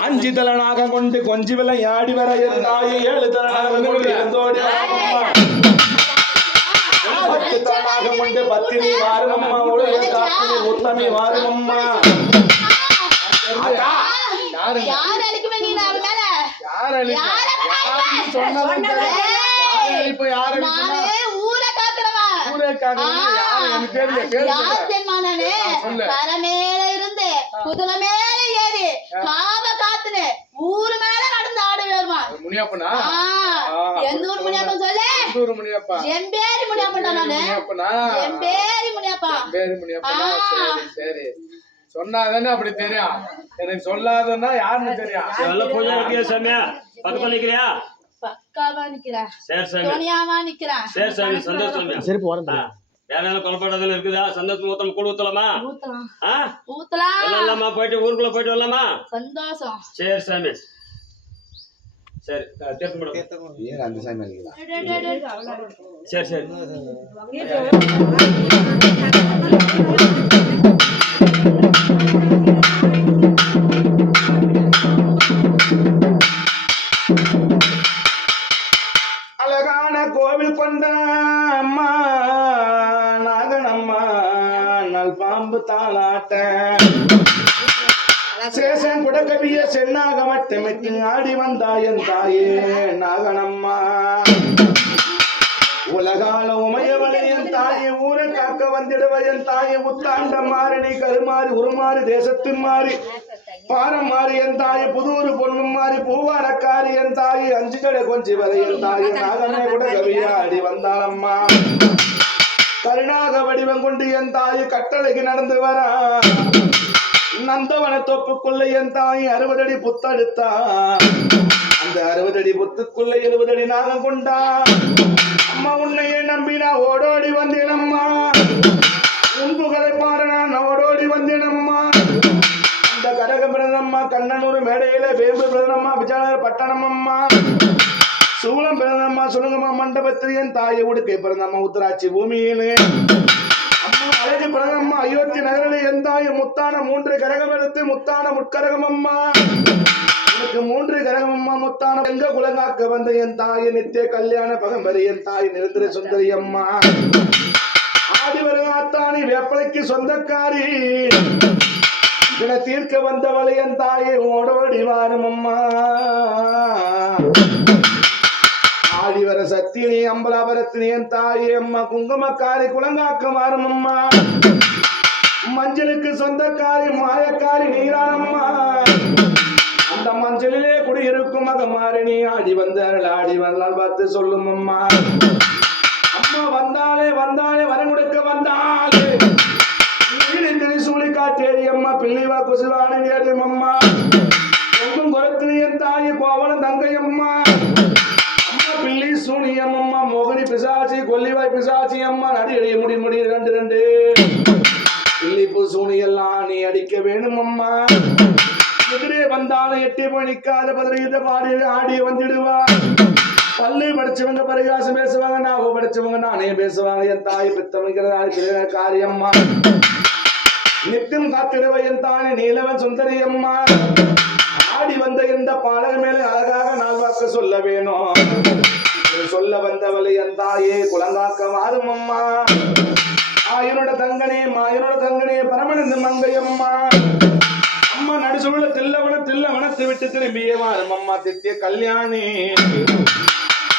அஞ்சு தலனாக கொண்டு கொஞ்சி விளையாடி வர இருந்தாயே ஏழு தலனாக கொண்டு இருந்தோடி பத்தினி வாருமம்மா உலக காத்தினி உத்தமி வாருமம்மா. அக்கா, யார் மேல? அழிப்பா? அழிப்பு, இருந்து குதிரை மேல காவ காத்துனு ஊரு மேல நடந்து ஆடு வருவான் முனியப்பனா? எந்த ஊர் முனியப்பன் சொல்லு? புத்தூர் முனியப்பா? எம்பேரி முனியப்பன்டா நானு. முனியப்பனா? எம்பேரி முனியப்பா. பேரு முனியப்பனா. சரி சரி. சொன்னாதானே அப்படி தெரியும். எனக்கு சொல்லாதன்னா யாருன்னு தெரியும்? எல்லாம் பூஜை வைக்கிறியா சாமி பக்கத்துல நிக்கிறியா? பக்காவா நிக்கிறா சரி சாமி. துணியாவா நிக்கிறா சரி சாமி. சந்தோஷம் சரி போறேன் வேற என்ன கொலப்பாடத்தில் இருக்குதா? சந்தோஷம் ஊத்தம் கூழ் ஊத்தலாமா? ஊத்தலாம். போயிட்டு ஊருக்குள்ள போயிட்டு வரலாமா? சந்தோஷம். சரி சாமி. சரி அந்த சாமி? சரி சரி. பாம்பு சேசன் குடகவிய சென்னாக மட்டமிட்டு ஆடி வந்தாயன் தாயே நாகனம்மா. உலகால உமையவளை என் தாயை ஊரை காக்க வந்திடுவ என் தாயை உத்தாண்ட மாறினை கருமாறி உருமாறி தேசத்தின் மாறி. பாரம் மாறி என் தாயை புதூர் பொண்ணும் மாறி பூவாரக்காரி என் தாயை அஞ்சு கடை கொஞ்சி வரை என் தாயை நாகனே கூட கவியாடி வந்தாளம்மா. கருணாக வடிவம் கொண்டு என் தாய் கட்டளைக்கு நடந்து வர. நந்தவன தோப்புக்குள்ள என் தாய் அறுபதடி புத்தெடுத்தா அந்த அறுபது அடி புத்துக்குள்ள எழுபதடி நாகம் கொண்டா அம்மா உன்னையே நம்பினா ஓடோடி வந்தினம்மா உன் புகழை பாரு நான் ஓடோடி வந்தினம்மா அந்த கரக பிரதம்மா கண்ணனூர் மேடையில வேம்பு பிரதம்மா விஜயநகர் பட்டணம் அம்மா. சூளம் பிறந்தம்மா சொல்லுங்கம்மா மண்டபத்தில் என் தாயை உடுக்கை பிறந்தம்மா உத்தராட்சி பூமியிலே. அம்மா அழகு பிறந்தம்மா அயோத்தி நகரில் என் தாயை முத்தான மூன்று கரகம் எடுத்து முத்தான முட்கரகம் அம்மா. உனக்கு மூன்று கரகம் அம்மா முத்தான எங்க குலங்காக்க வந்த என் தாயை நித்திய கல்யாண பகம்பரி என் தாய் நிரந்தர சுந்தரி அம்மா. ஆடி வரும் வேப்பலைக்கு சொந்தக்காரி. தீர்க்க வந்தவளை என் தாயை ஓடோடி வாரும் அம்மா. வர சத்தினி அம்பலாபரத்தினி என் தாயே அம்மா குங்குமக்காரி குலங்காக்க வாரும் அம்மா மஞ்சளுக்கு சொந்தக்காரி மாயக்காரி நீரானம்மா அந்த மஞ்சளிலே குடியிருக்கும் மகமாரணி ஆடி வந்த ஆடி வந்தால் பார்த்து சொல்லும் அம்மா அம்மா வந்தாலே வந்தாலே வரம் கொடுக்க வந்தாலே. நீலி காட்டேரி அம்மா பிள்ளைவா குசுவானி அம்மா. எங்கும் தாய் கோவலம் தங்கை அம்மா சூனியம் அம்மா மோகினி பிசாச்சி கொல்லிவாய் பிசாச்சி அம்மா நடி அடிய முடி முடி ரெண்டு. ரெண்டு இல்லிப்பு சூனியெல்லாம் நீ அடிக்க வேணும் அம்மா எதிரே வந்தாலும் எட்டி போய் நிக்காத பதறியத பாடி ஆடி வந்துடுவா பள்ளி படிச்சவங்க பரிகாசம் பேசுவாங்க நாவ படிச்சவங்க நானே பேசுவாங்க. என் தாய் பித்தமிக்கிற காரியம்மா. நித்தம் காத்திடுவ என் தாய் நீலவன் சுந்தரி அம்மா ஆடி வந்த இந்த பாடல் மேலே அழகாக நாள் வாக்க சொல்ல வேணும். சொல்ல வந்தவளை என் தாயே குலங்காக்க மாறும் அம்மா. ஆயனோட தங்கனே மாயனோட தங்கனே பரமனந்த மங்கையம்மா அம்மா. நடுசுள்ள தில்லவன தில்லவனத்தை விட்டு திரும்பிய வாரும் அம்மா தித்திய கல்யாணி.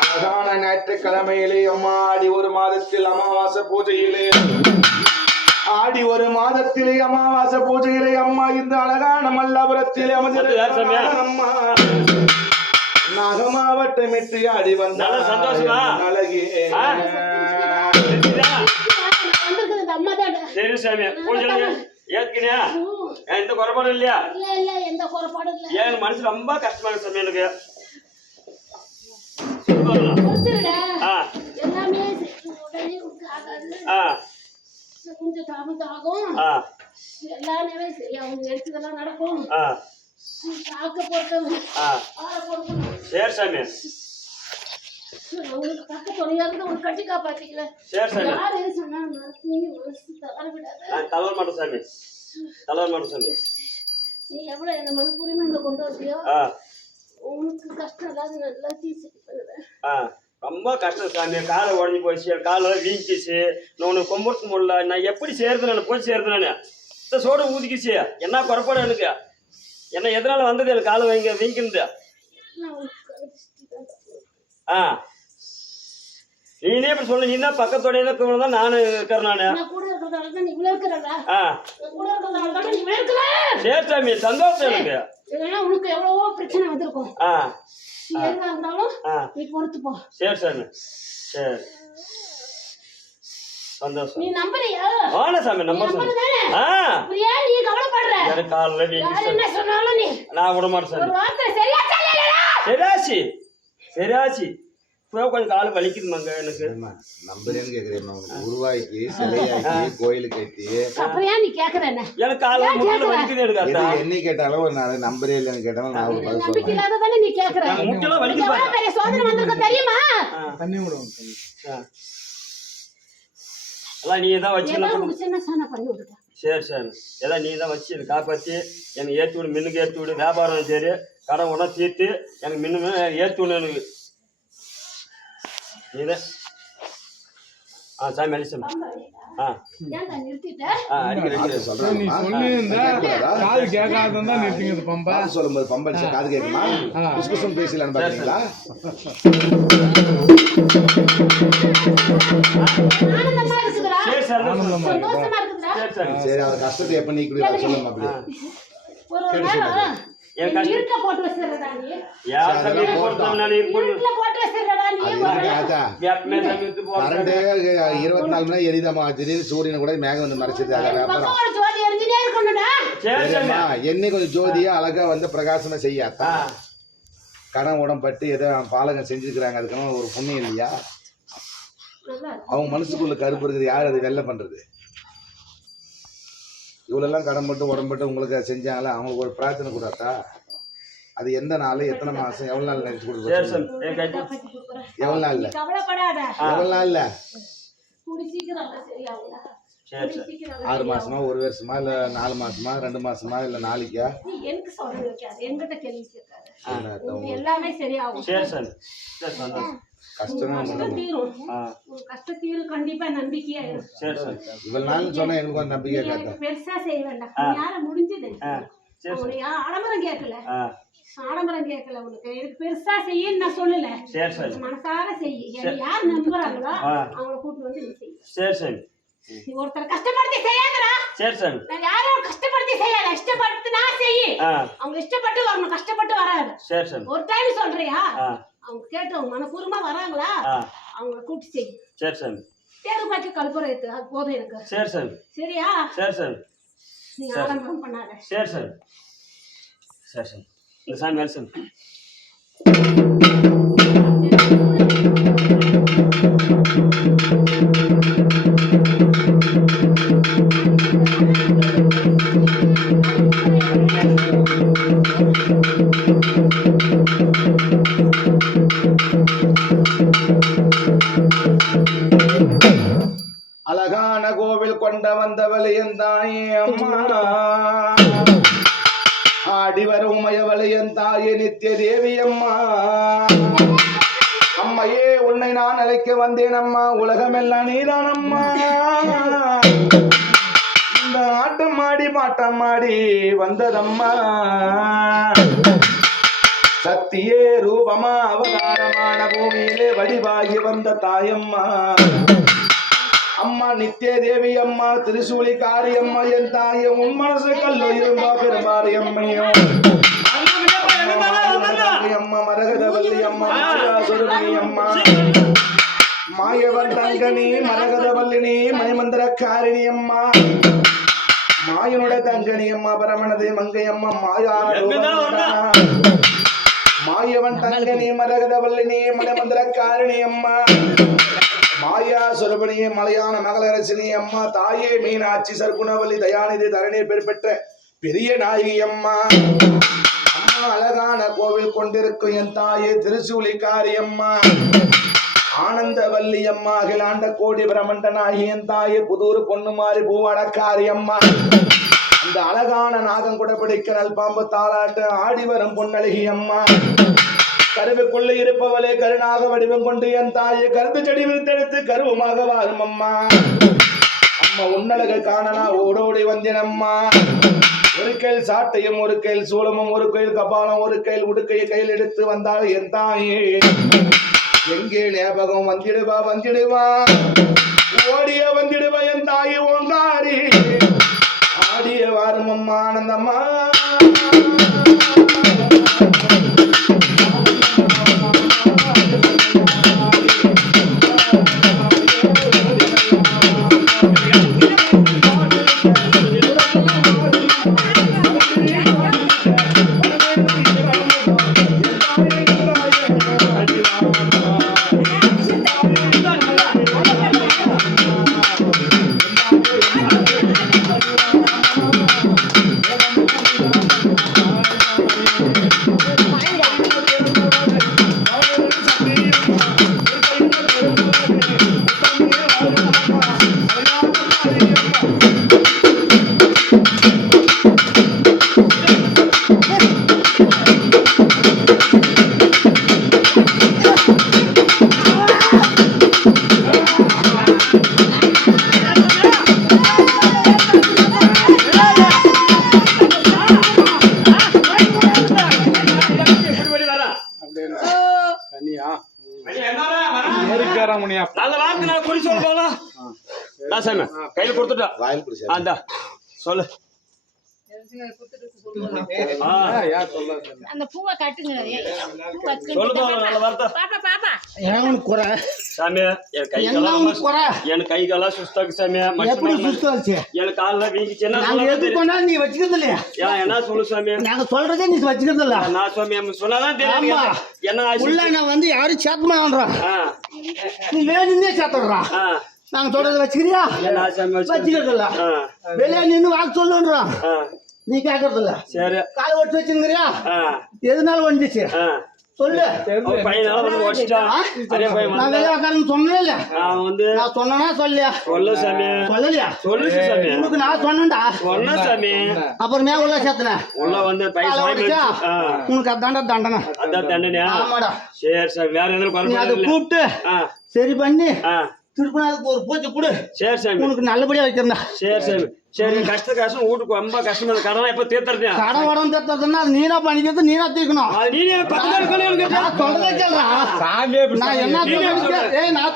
அழகான ஞாயிற்றுக்கிழமையிலே அம்மா ஆடி ஒரு மாதத்தில் அமாவாசை பூஜையிலே. ஆடி ஒரு மாதத்திலே அமாவாசை பூஜையிலே அம்மா இந்த அழகான மல்லாபுரத்திலே? அமைஞ்சிருக்கிறாள் அம்மா. நாகமாவட்டம் இட்டு ஆடி வந்த? நல்லா சந்தோஷமா? அழகே சரி சாமி ஏற்கினியா எந்த குறைபாடும் இல்லையா இல்ல இல்ல எந்த குறைபாடும் இல்ல ஏன் மனசு ரொம்ப கஷ்டமா இருக்கு சாமி எனக்கு? கொஞ்சம் தாமதம் ஆகும் அவங்க எடுத்ததெல்லாம் நடக்கும். சரி சாமி. உங்களுக்கு பக்க துணையா இருந்து உங்களுக்கு கட்டி காப்பாத்திக்கல. சரி சாமி. யாரு நீங்க தவற விடாத நான் மாட்டேன் சாமி. தலைவர் மாட்டேன் சாமி. நீ எவ்வளவு என்ன மனப்பூர்வமா இங்க கொண்டு வரலையோ ஆ. உனக்கு கஷ்டம் இல்லாத நல்லா தீசு பண்ணுவேன். ஆ ரொம்ப கஷ்டம் சாமி. காலை உடஞ்சி போச்சு. என் காலெல்லாம் வீங்கிச்சு. நான் உனக்கு கும்பிட்டு முடியல. நான் எப்படி சேர்றது நான் போய் சேர்றது நான் இந்த சோடு ஊதிக்கிச்சு. என்ன குறைப்பாடு எனக்கு? என்ன எதனால வந்தது? எனக்கு காலை வைங்க தான் ஆ. நீனே இப்படி சொல்லு நீ தான் பக்கத்தோட தான் நானும் இருக்கிறேன் நான். கூட இருக்கிறதால தான் இருக்கிறல்ல? ஆ. நான் கூட இருக்கிறதால தான் நீ இவ்வளவு இருக்கிற? சரி சாமி சந்தோஷம் எனக்கு. இல்லைன்னா உனக்கு எவ்வளவோ பிரச்சனை வந்திருக்கும். ஆ. நீ எதுவா இருந்தாலும் ஆ. நீ பொறுத்து போ. சரி சாமி. சரி. சந்தோஷம். நீ நம்புறியா? ஆனா சாமி ஆ. ஏன் நீ கவலைப்படுற? எனக்கு காலில் யார் வீங்கி என்ன சொன்னாலும் நீ நான் விட மாட்டேன் சாமி. ஒரு வார்த்தை சரியா சொல்லலையா சரியாச்சு. கொஞ்சம் கால் வலிக்குது மங்க எனக்கு. நம்புறேன்னு கேக்குறேன் உருவாக்கி சிலையாக்கி கோயிலுக்கு கட்டி. அப்புறம் ஏன் நீ கேக்குற என்ன? எனக்கு கால் முட்டில் வலிக்குது எனக்கு அதான் என்னை கேட்டாலும் ஒரு நாள் நம்பரே இல்லைன்னு கேட்டாலும் நான் ஒரு பதில் நம்பிக்கை நீ கேக்குற? உனக்கு வலிக்குது பெரிய சோதனை வந்திருக்கும் தெரியுமா? ஆ, தண்ணி விடுவோம். அதான் நீ தான் வச்சு பண்ணி. சரி சரி. ஏதாவது நீ தான் வச்சு காப்பாற்றி எனக்கு ஏற்றி விடு மின்னுக்கு ஏற்றி விடு வியாபாரம் சரி கடன் உடனே தீர்த்து எனக்கு மின்னு ஏற்றி விடு எனக்கு. தான் ஆ சாமி அடிச்சம் ஆ ஆ அடிக்கடி. சொல்றேன் நீ சொல்லியிருந்தா காது கேட்காதான் தான் நிறுத்திங்க பம்பா சொல்லும்போது பம்படிச்ச காது கேட்குமா குசும் பேசலான்னு சரி அந்த கஷ்டத்தை எப்ப நீ கூட சொல்லுங்க அப்படி இருபத்தி நாலு மணி எரிதாமா திடீர்னு சூரியனை கூட மேகம் வந்து மறைச்சிது அதை ஒரு வியாபாரம் என்னை கொஞ்சம் ஜோதியா அழகா வந்து பிரகாசமா செய்யாத்தா ஆ. கடன் உடம்பட்டு ஏதோ பாலகம் செஞ்சிருக்கிறாங்க அதுக்கான ஒரு புண்ணியம் இல்லையா. அவங்க மனசுக்குள்ள கருப்பு இருக்குது யார் அது வெள்ளை பண்றது? இவ்வளெல்லாம் கடன் பட்டு உடம்பட்டு உங்களுக்கு செஞ்சாங்களே? அவங்களுக்கு ஒரு பிரார்த்தனை கூடாதா அது எந்த நாள்? எத்தனை மாசம்? எவ்வளவு நாள் நினைச்சு சரி கொடுக்குறது சாமி என் கட்டி காப்பாத்தி கொடுக்குறேன். எவ்வளவு நாள்ல? நீ கவலைப்படாத. எவ்வளவு நாள்ல? கூடி சீக்கிரம் எல்லாம் சரியாகும்டா. சரி கூடி சார். சீக்கிரம் எல்லாம் ஆறு. மாசமா ஒரு வருஷமா இல்ல நாலு மாசமா ரெண்டு மாசமா இல்ல நாளைக்கா? எனக்கு சொல்ல எல்லாமே சரியாகும். சரி சரி கஷ்டமே. தீரும் கண்டிப்பா நம்பிக்கையா இரு. சரி சார். இவ்வளவு நாள் சொன்னா எனக்கு ஒரு நம்பிக்கை பெருசா செய்ய வேண்டாம் யார முடிஞ்சது? சரி சார். ஆடம்பரம் கேட்கல. ஆடம்பரம் கேட்கல உனக்கு. எனக்கு பெருசா செய்யன்னு நான் சொல்லல. சரி சார். மனசார செய். என்னை யார் நம்புறாங்களோ. அவங்கள கூட்டு வந்து சரி நீ ஒருத்தரை கஷ்டப்படுத்தி செய்யாதடா. சரி யாரும் கஷ்டப்படுத்தி செய்யாத. இஷ்டப்பட்டு நான் செய். ஆ. அவங்க இஷ்டப்பட்டு வரணும். கஷ்டப்பட்டு வராது. சரி சாமி ஒரு டைம் சொல்றியா? அவங்க கேட்டவங்க மனப்பூர்வமா வராங்களா? அவங்கள கூட்டி செய். சரி சாமி தேர்வு பாக்கி கல்புரம் ஏத்து அது போதும் எனக்கு. சரி சாமி சரியா? சரி சாமி நீ ஆடம்பரம் பண்ணாத. சரி சாமி சரி சாமி இந்த சாமி வேலை சாமி அழகான கொண்ட என் தாயே அம்மா. ஆடி வரும் மயவளை என் தாயே நித்திய தேவி அம்மா. அம்மையே உன்னை நான் அழைக்க வந்தேன் அம்மா. உலகமெல்லாம் நீதான் அம்மா. இந்த ஆட்டம் ஆடி பாட்டம் ஆடி வந்ததம்மா. சக்தியே ரூபமா அவதாரமான பூமியிலே வடிவாகி வந்த தாயம்மா. அம்மா நித்ய தேவி அம்மா திரிசூலி காரியம்மா என் தாய உன் மனசு கல்லு இருந்தா பெருமாறி அம்மையும் அம்மா மரகதவல்லி அம்மா சுருமி அம்மா. மாயவன் தங்கனி மரகதவல்லினி மணிமந்திரக்காரிணி அம்மா. மாயனோட தங்கனி அம்மா பரமணதே மங்கை அம்மா மாயான ரூபம் மாயவன் தங்கனி மரகதவல்லினி மணிமந்திரக்காரிணி அம்மா. மாயா சுரபணியே மலையான மகளரசினி அம்மா தாயே மீனாட்சி சர்க்குணவல்லி தயாநிதி தரணி பேர் பெற்ற பெரிய நாயகி அம்மா. அம்மா அழகான கோவில் கொண்டிருக்கும் என் தாயே திருசூலிக்காரி அம்மா. ஆனந்தவல்லி அம்மா அகிலாண்ட கோடி பிரமண்ட நாயகி என் தாயே புதூர் பொண்ணுமாரி பூவடக்காரி அம்மா. இந்த அழகான நாகம் கூட பிடிக்க பாம்பு தாளாட்டு ஆடி வரும் பொன்னழகி அம்மா. கருவுக்குள்ள இருப்பவளே கருணாக வடிவம் கொண்டு என் தாயை கருத்து செடி விருத்தெடுத்து கருவமாக வாரும் அம்மா. அம்மா உன்னழக காணனா ஓடோடி வந்தினம்மா ஒரு கையில் சாட்டையும் ஒரு கையில் சூளமும் ஒரு கையில் கபாலம் ஒரு கையில் உடுக்கையை கையில் எடுத்து வந்தாள் என் தாயே. எங்கே ஞாபகம் வந்திடுவா வந்திடுவா. ஓடிய வந்திடுவா என் தாயே ஓங்காரி. ஆடிய வாரும் அம்மா ஆனந்தம்மா. வார்த்தை நான் குறி சொல்ல போகலாம் நான் சாமி கையில் கொடுத்துட்டா. அந்த சொல்லு. அந்த பூவை கட்டுங்க. பாப்பா பாப்பா. ஏன் குறை? சாமி என் கை குறை? கை சுஸ்தாக்கு சாமி எப்படி காலில் நாங்க எது? பண்ணா நீ வச்சுக்கிறது இல்லையா ஏன், என்ன சொல்லு சாமி நாங்க சொல்றதே நீ வச்சுக்கிறது இல்ல நான் சுவாமி சொன்னாதான் தெரியும். என்ன ஆச்சு? உள்ள நான் வந்து யாரும் சேர்த்துமா வேண்டாம் ஆ, நீ வேணும்னே சேர்த்துடுறா. ஆ, நாங்க சொல்றதை வச்சுக்கிறியா? என்ன ஆச்சு சாமி வச்சு? வச்சுக்கிறது இல்ல வெளியே நின்று வாக்கு சொல்லுன்றான் ஆ, நீ கேட்கறது இல்ல சரி. காலை ஒட்டு வச்சுங்கிறியா ஆ, எதுனாலும் வந்துச்சு. சொல்லு. நான். வெளியே உட்காரன்னு சொன்னேன் இல்ல வந்து? நான் சொன்னா சொல்லியா? சொல்லு சாமி. சொல்லலையா? சொல்லு சாமி. உனக்கு நான் சொன்னேன்டா. சொன்ன சாமி. அப்புறமே உள்ள சேர்த்தனேன் உள்ள வந்து சாமி உனக்கு அதாண்டா தண்டனை. அதான் தண்டனையா? ஆமாடா. சரி சரி வேற எதுவும் நீ அதை கூப்பிட்டு சரி பண்ணி திருப்பினா அதுக்கு ஒரு பூச்சி கொடு. சரி சாமி. உனக்கு நல்லபடியா வைக்கிறா சரி சரி சரி கஷ்ட கஷ்டம் வீட்டுக்கு ரொம்ப கஷ்டமா கடனை எப்ப தீர்த்துறேன் கடன் உடம்பு தத்துறதுன்னா அது நீனா பண்ணிக்கிறது நீனா தீக்கணும். அது நீ பத்து நாள் கல்யாணம் நான் நான் என்ன? ஏய் நான்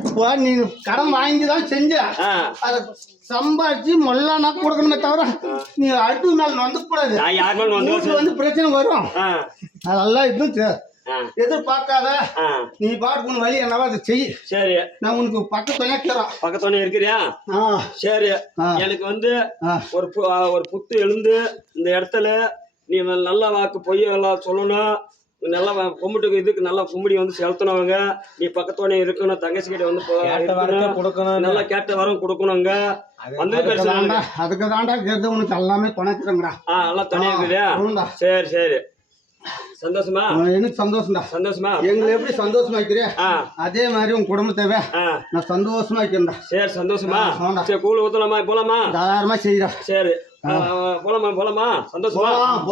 இப்போ நீ கடன் வாங்கி தான் செஞ்ச அதை சம்பாதிச்சு மொல்லா நான் கொடுக்கணுமே தவிர நீ அடுத்த நாள் வந்து கூடாது. நான் வந்து பிரச்சனை வரும். அதெல்லாம் ஆ, எதிர்பார்க்காத நீ பாட்டு உன் வழி என்னவோ அதை செய். சரி. நான் உனக்கு பக்கத்துல கேட்கறோம் பக்கத்தோட இருக்கிறியா? சரி. எனக்கு வந்து ஒரு ஒரு புத்து எழுந்து இந்த இடத்துல நீ நல்- நல்ல வாக்கு பொய் எல்லாம் சொல்லணும். நல்லா கும்பிட்டுக்கு இதுக்கு நல்லா கும்பிடி வந்து செலுத்தினவங்க நீ பக்கத்தோட இருக்கணும். தங்கச்சி கிட்ட வந்து. கொடுக்கணும் நல்லா கேட்ட வரம் கொடுக்கணுங்க. அதுக்கு தாண்டா உனக்கு எல்லாமே துணைக்கிறேங்கடா ஆ எல்லாம் ஆமாண்டா. சரி சரி. சந்தோஷமா? எனக்கு சந்தோஷம்டா. சந்தோஷமா? எங்களை எப்படி சந்தோஷமா வைக்கிறியா அதே மாதிரி உன் குடும்பத்தை ஆ. நான் சந்தோஷமா வைக்கிறேன்டா சரி சந்தோஷமா. சரி கூழ் ஊத்தலாமா போலாமா? தாராளமா செய்யறா சரி. போலாமா? போலாமா? சந்தோஷமா? போலாம்.